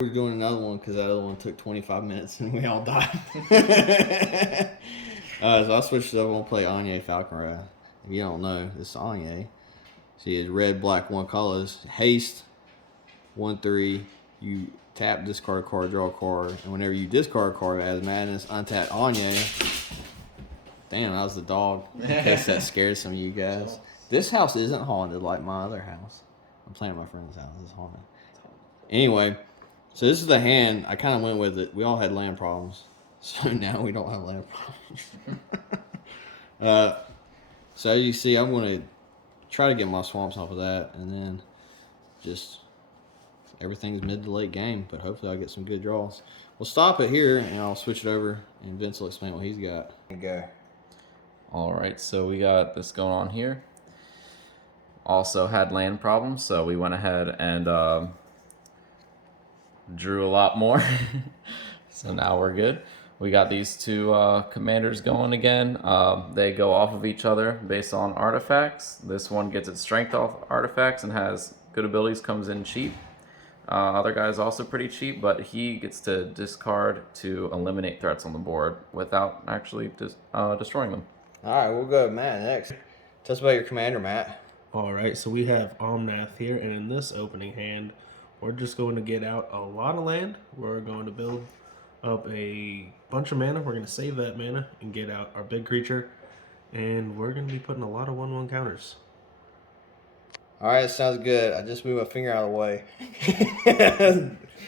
We're doing another one because that other one took 25 minutes and we all died. So I switched it up. I'm going to play Anje Falconwrath. If you don't know, this is Anje. See, it's red, black, one colors. Haste, 1/3. You tap, discard a card, draw a card. And whenever you discard a card as Madness, untap Anje. Damn, that was the dog. In case that scared some of you guys. This house isn't haunted like my other house. I'm playing at my friend's house. It's haunted. Anyway, so this is the hand. I kind of went with it. We all had land problems. So now we don't have land problems. So as you see, I'm going to try to get my swamps off of that. And then just everything's mid to late game. But hopefully I'll get some good draws. We'll stop it here and I'll switch it over. And Vince will explain what he's got. Go. All right, so we got this going on here. Also had land problems, so we went ahead and drew a lot more. So now we're good. We got these two commanders going again. They go off of each other based on artifacts. This one gets its strength off artifacts and has good abilities, comes in cheap. Other guy's also pretty cheap, but he gets to discard to eliminate threats on the board without actually destroying them. All right, we'll go to Matt next. Tell us about your commander, Matt. All right, so we have Omnath here, and in this opening hand, we're just going to get out a lot of land. We're going to build up a bunch of mana. We're going to save that mana and get out our big creature, and we're going to be putting a lot of 1/1 counters. All right, sounds good. I just moved my finger out of the way.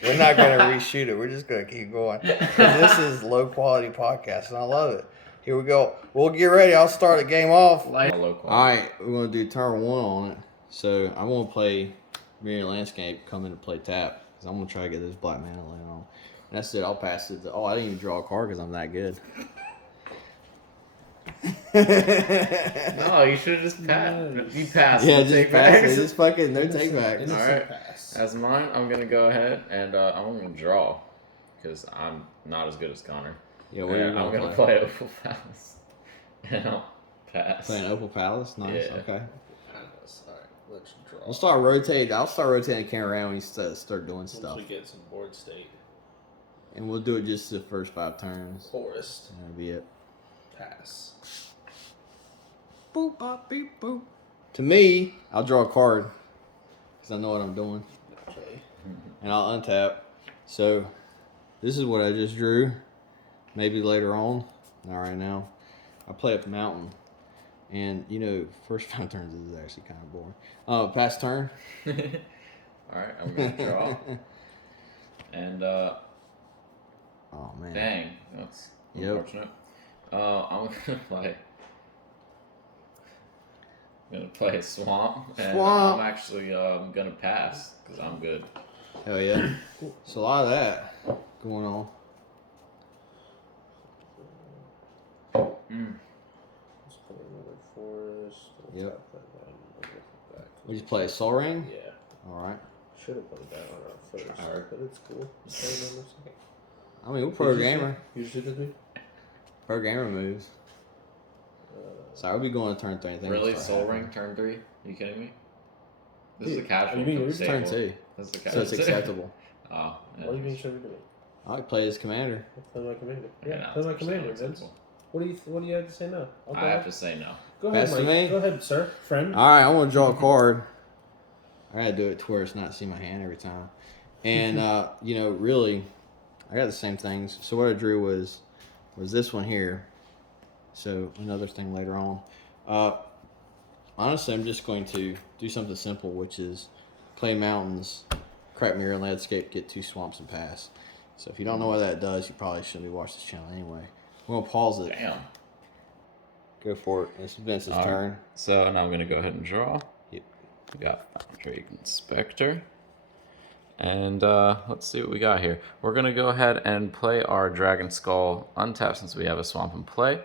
We're not going to reshoot it. We're just going to keep going. This is low quality podcast, and I love it. Here we go. We'll get ready. I'll start the game off. All right, we're going to do turn 1 on it. So I'm going to play Mirror Landscape, come in to play tap, because I'm going to try to get this black mana land on. And that's it. I'll pass it. I didn't even draw a card because I'm that good. No, you should have just passed. You passed. Yeah, just pass it. Just fucking no take back. All right. As mine, I'm going to go ahead and I'm going to draw because I'm not as good as Connor. Yeah, what are you I'm going to play Opal Palace. And I'll pass. Playing Opal Palace? Nice. Yeah. Okay. Alright, let's draw. I'll start rotating. I'll start rotating the camera around when you start doing Once stuff. we get some board state. And we'll do it just the first 5 turns. Forest. That'll be it. Pass. Boop, bop, beep, boop. To me, I'll draw a card because I know what I'm doing. Okay. And I'll untap. So, this is what I just drew. Maybe later on. Not right now. I play up Mountain. And, you know, first 5 turns is actually kind of boring. Pass turn. Alright, I'm going to draw. And, oh, man. dang, that's unfortunate. I'm going to play a swamp. And I'm actually going to pass because I'm good. Hell yeah. There's a lot of that going on. Let's play another forest. Yep. Would you play a Soul Ring? Yeah. Alright. Should have played that one out first. Alright. But it's cool. Play it on the second. I mean, we're pro gamer. You should have been. Pro gamer moves. So I would be going to turn 3. Really? Soul Ring, turn 3? Are you kidding me? This is a casual. you mean for the Turn table. 2. This is a So casual. it's acceptable. Oh. Yeah. What do you mean should we do? I would play as commander. Play my commander. Yeah, Yeah, no, play my it's commander, not Vince. acceptable. What do you have to say now? I have to say no. Go ahead, Pass to Mike. me? Go ahead, sir. Friend. Alright, I want to draw a card. I gotta do it to where it's not see my hand every time. And, you know, really, I got the same things. So what I drew was this one here. So another thing later on. Honestly, I'm just going to do something simple, which is play mountains, crack Mirror Landscape, get 2 swamps, and pass. So if you don't know what that does, you probably shouldn't be watching this channel anyway. I'm going to pause it. Damn. Go for it. It's Vince's All turn. right. So now I'm going to go ahead and draw. Yep. We got Foundry Inspector. And let's see what we got here. We're going to go ahead and play our Dragon Skull untap since we have a swamp in play.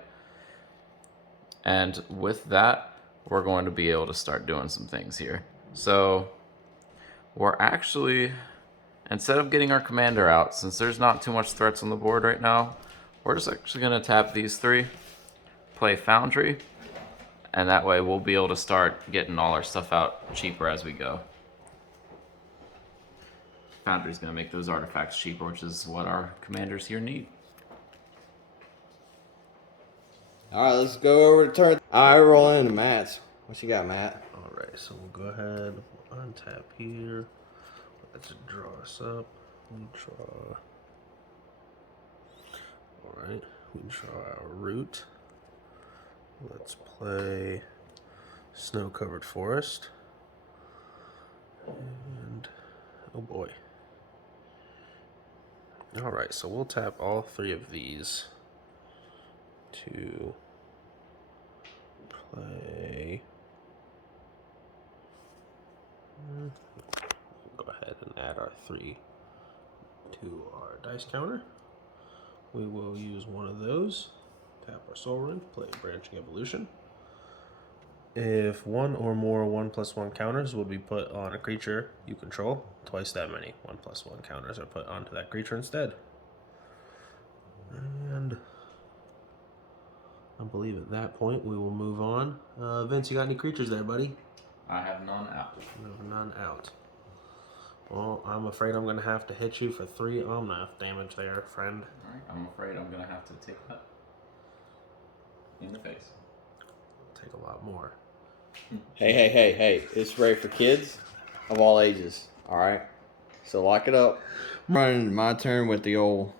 And with that, we're going to be able to start doing some things here. So we're actually, instead of getting our commander out, since there's not too much threats on the board right now, we're just actually going to tap these 3, play Foundry, and that way we'll be able to start getting all our stuff out cheaper as we go. Foundry's going to make those artifacts cheaper, which is what our commanders here need. All right, let's go over to turn. All right, roll into Matt's. What you got, Matt? All right, so we'll go ahead, untap here. Let's draw us up. We draw. All right, we draw our root. Let's play Snow-Covered Forest. And oh boy. All right, so we'll tap all 3 of these to play. We'll go ahead and add our 3 to our dice counter. We will use one of those. Tap our Soul Ring, play Branching Evolution. If 1 or more 1/1 counters will be put on a creature you control, twice that many 1/1 counters are put onto that creature instead. And I believe at that point we will move on. Vince, you got any creatures there, buddy? I have none out. You have none out. Well, I'm afraid I'm going to have to hit you for 3 Omnath damage there, friend. Alright, I'm afraid I'm going to have to take that in the face. Take a lot more. Hey. It's spray for kids of all ages. All right. So lock it up. I'm running my turn with the old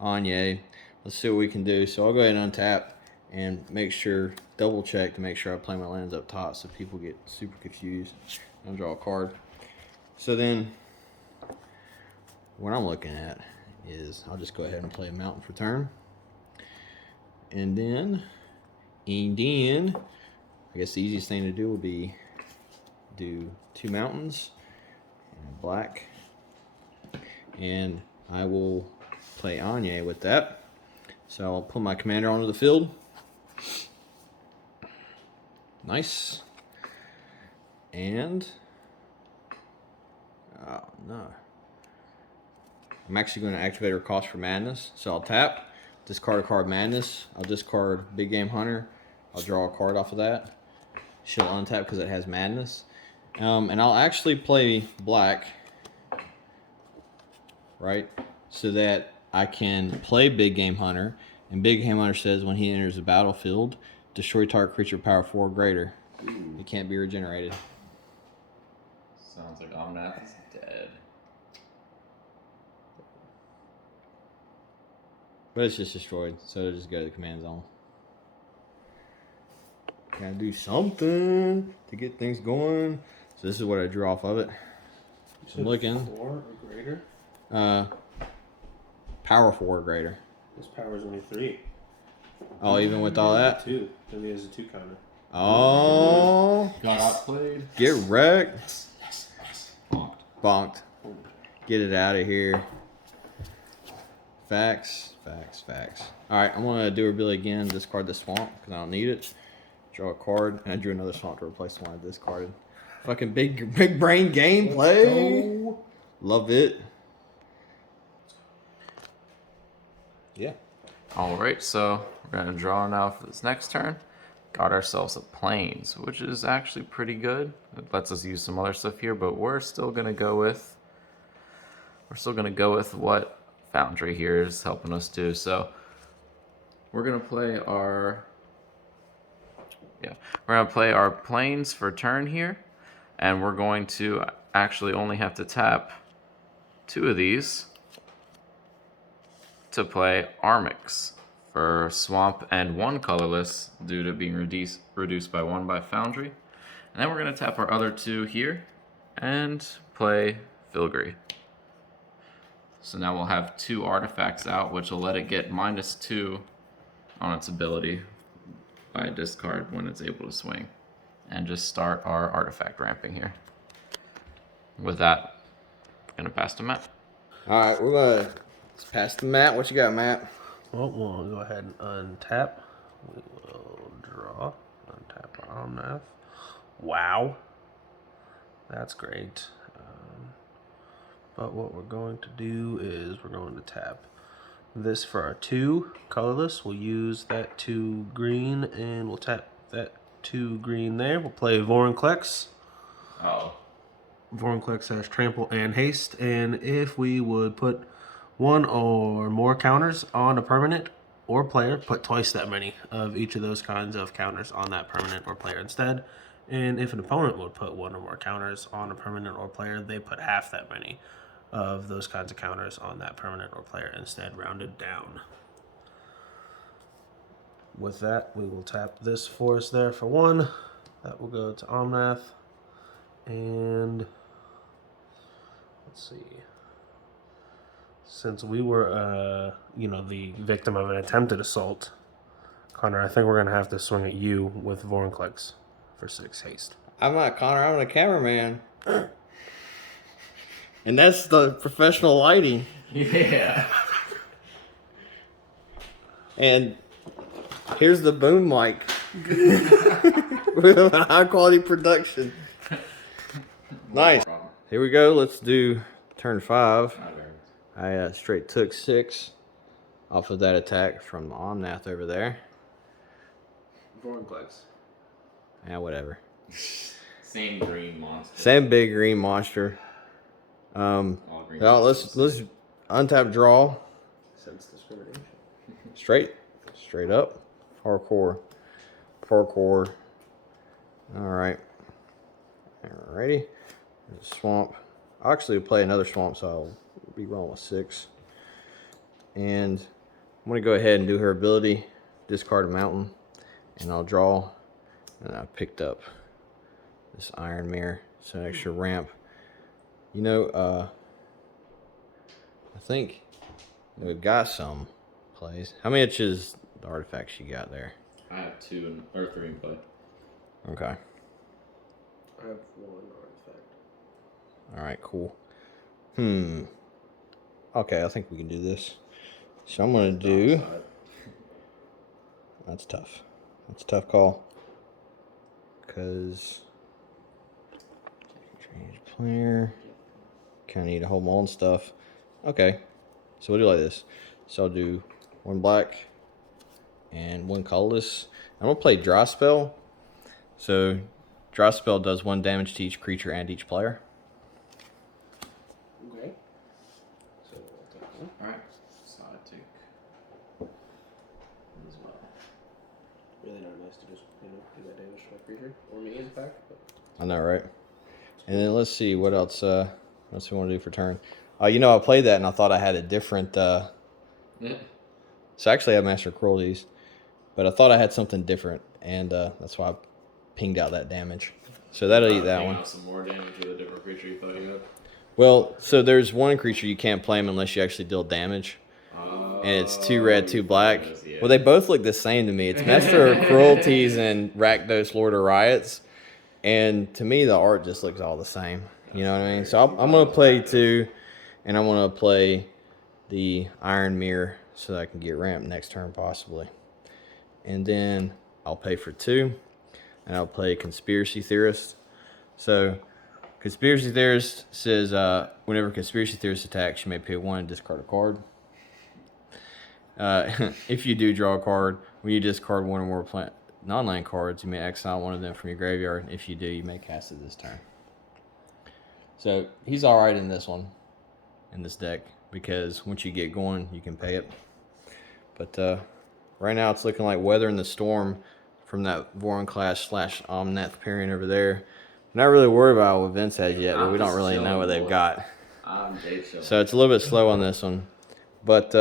Anje. Let's see what we can do. So I'll go ahead and untap and make sure, double check to make sure I play my lands up top so people get super confused. I'll draw a card. So then what I'm looking at is I'll just go ahead and play a mountain for turn. And then I guess the easiest thing to do would be do 2 mountains and black. And I will play Anje with that. So I'll put my commander onto the field. Nice. And oh no. I'm actually going to activate her cost for madness. So I'll tap, discard a card madness. I'll discard Big Game Hunter. I'll draw a card off of that. She'll untap because it has madness. And I'll actually play black, right? So that I can play Big Game Hunter. And Big Game Hunter says when he enters the battlefield, destroy target creature power 4 or greater. Ooh. It can't be regenerated. Sounds like Omnath is dead. But it's just destroyed, so it'll just go to the command zone. Gotta do something to get things going. So this is what I drew off of it. I'm looking. 4 or greater? Power 4 or greater. This power is only 3. Oh, even with all that? 2. Then he has a 2 counter. Oh. Got outplayed. Get wrecked. Bonked. Bonked. Get it out of here. Facts. Alright, I'm going to do her Billy again. Discard the swamp because I don't need it. Draw a card. And I drew another swamp to replace the one I discarded. Fucking big brain gameplay. Love it. Yeah. Alright, so we're going to draw now for this next turn. Got ourselves a Plains, which is actually pretty good. It lets us use some other stuff here, but we're still going to go with what Foundry here is helping us do. So we're going to play our Plains for turn here, and we're going to actually only have to tap 2 of these to play Armix for swamp and 1 colorless due to being reduced by 1 by Foundry. And then we're going to tap our other 2 here and play Filgry. So now we'll have 2 artifacts out, which will let it get -2 on its ability by discard when it's able to swing. And just start our artifact ramping here. With that, I'm going to pass to Matt. Alright, we're going to pass to Matt. What you got, Matt? Well, we'll go ahead and untap. We will draw. Untap our Omnath. Wow. That's great. But what we're going to do is we're going to tap this for our 2 colorless. We'll use that 2 green and we'll tap that 2 green there. We'll play Vorinclex. Oh. Vorinclex has trample and haste, and if we would put one or more counters on a permanent or player, put twice that many of each of those kinds of counters on that permanent or player instead. And if an opponent would put one or more counters on a permanent or player, they put half that many of those kinds of counters on that permanent or player instead, rounded down. With that, we will tap this forest there for 1. That will go to Omnath. And let's see. Since we were, the victim of an attempted assault, Connor, I think we're gonna have to swing at you with Vorinclex for 6 haste. I'm not Connor. I'm the cameraman. And that's the professional lighting. Yeah. And here's the boom mic. We have a high quality production. Nice. Here we go. Let's do turn 5. I straight took 6 off of that attack from the Omnath over there. Vorinclex. Yeah, whatever. Same green monster. Same big green monster. All green Now monsters. let's untap draw. Sense discrimination. Straight up. Parkour. All right. Alrighty. Swamp. I'll actually play another swamp, so I'll be rolling with 6. And I'm gonna go ahead and do her ability. Discard a mountain, and I'll draw. And I picked up this Iron Mirror, so an extra ramp. You know, I think we've got some plays. How much is the artifacts you got there? I have 2 or 3 in play. Okay. I have 1 artifact. All right, cool. Okay, I think we can do this. So I'm gonna do. That's tough. That's a tough call. Cause change player. Kind of need to hold my own stuff. Okay, so we'll do like this. So I'll do 1 black and 1 colorless. I'm gonna play Draw Spell. So Draw Spell does 1 damage to each creature and each player. Okay. So we'll take 1. Alright, so I take as well. Really not nice to just, do that damage to my creature. Or me as a pack. But... I know, right? And then let's see what else we want to do for turn. I played that and I thought I had a different. Yeah. So actually, I have Master Cruelties, but I thought I had something different, and that's why I pinged out that damage. So that'll eat that one. Some more damage with a different creature you thought you had. Well, so there's 1 creature you can't play 'em unless you actually deal damage, and it's 2 red, 2 black. Yeah. Well, they both look the same to me. It's Master of Cruelties and Rakdos, Lord of Riots, and to me the art just looks all the same. You know what I mean? So I'm gonna play 2, and I'm gonna play the Iron Mirror so that I can get ramped next turn possibly. And then I'll pay for 2, and I'll play Conspiracy Theorist. So Conspiracy Theorist says whenever Conspiracy Theorist attacks, you may pay 1 and discard a card. If you do draw a card, when you discard 1 or more non-land cards, you may exile 1 of them from your graveyard. If you do, you may cast it this turn. So he's alright in this one, in this deck, because once you get going, you can pay it. But right now it's looking like Weathering the Storm from that Vorinclex/Omnath pairing over there. Not really worried about what Vince has yet, but we don't really know what they've got. So it's a little bit slow on this one. But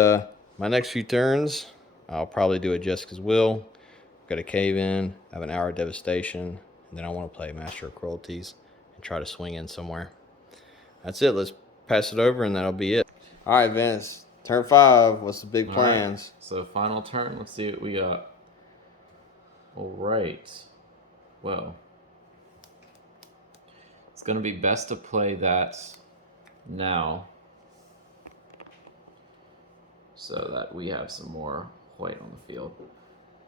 my next few turns, I'll probably do a Jessica's Will. Got a Cave In, have an Hour of Devastation, and then I want to play Master of Cruelties and try to swing in somewhere. That's it. Let's pass it over, and that'll be it. All right, Vince. Turn 5. What's the big plans? Right. So final turn. Let's see what we got. All right. Well, it's going to be best to play that now so that we have some more white on the field.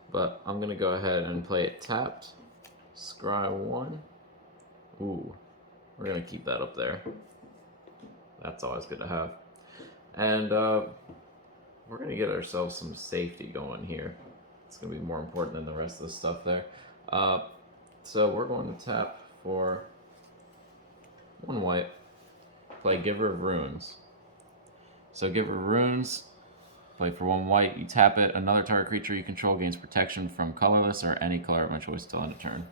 But I'm going to go ahead and play it tapped. Scry 1. Ooh, we're going to keep that up there. That's always good to have. And we're going to get ourselves some safety going here. It's going to be more important than the rest of the stuff there. So we're going to tap for 1 white. Play Giver of Runes. So Giver of Runes, play for 1 white. You tap it. Another target creature you control gains protection from colorless or any color of my choice till end of turn.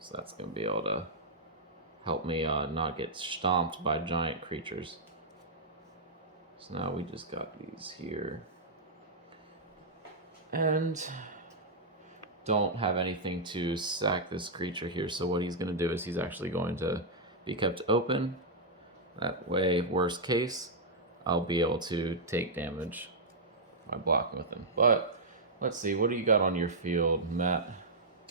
So that's going to be able to help me not get stomped by giant creatures. So now we just got these here. And don't have anything to sack this creature here. So what he's going to do is he's actually going to be kept open. That way, worst case, I'll be able to take damage by blocking with him. But let's see, what do you got on your field, Matt?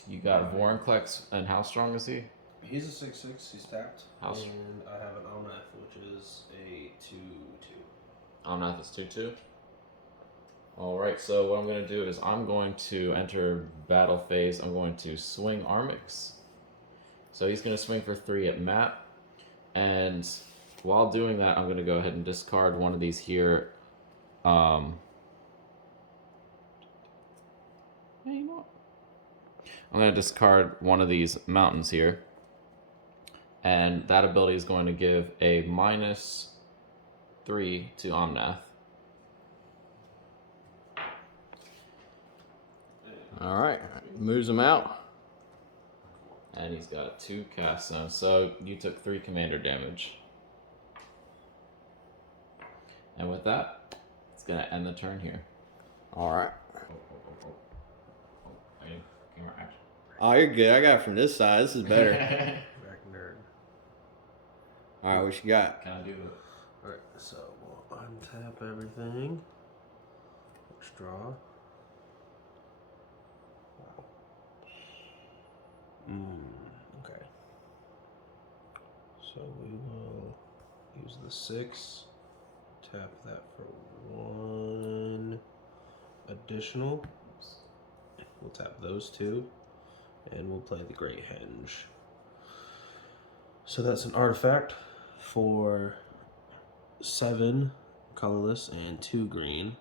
You got Vorinclex, and how strong is he? He's a 6/6. He's tapped. How and I have an Omnath, which is a 2/2. Omnath is 2/2. Alright, so what I'm going to do is I'm going to enter battle phase. I'm going to swing Armix. So he's going to swing for 3 at Matt. And while doing that, I'm going to go ahead and discard one of these here. Yeah, you know what? I'm going to discard one of these mountains here. And that ability is going to give a -3 to Omnath. All right, moves him out. And he's got 2 cast zones. So you took 3 commander damage. And with that, it's going to end the turn here. All right. Camera action. Oh, you're good. I got it from this side. This is better. Back nerd. All right, what you got? Can I do it? Alright, so we'll untap everything. Let's draw. Okay. So we will use the 6. Tap that for 1 additional. We'll tap those 2. And we'll play the Great Henge. So that's an artifact for 7 colorless and 2 green.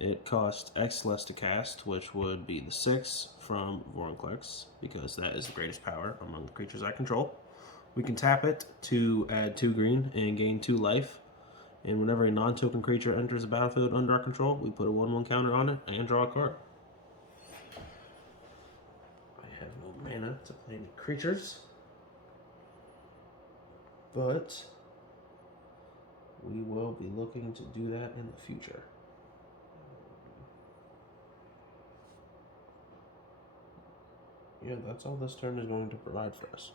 It costs X less to cast, which would be the 6 from Vorinclex, because that is the greatest power among the creatures I control. We can tap it to add 2 green and gain 2 life. And whenever a non-token creature enters the battlefield under our control, we put a 1/1 counter on it and draw a card. I have no mana to play any creatures, but we will be looking to do that in the future. Yeah, that's all this turn is going to provide for us.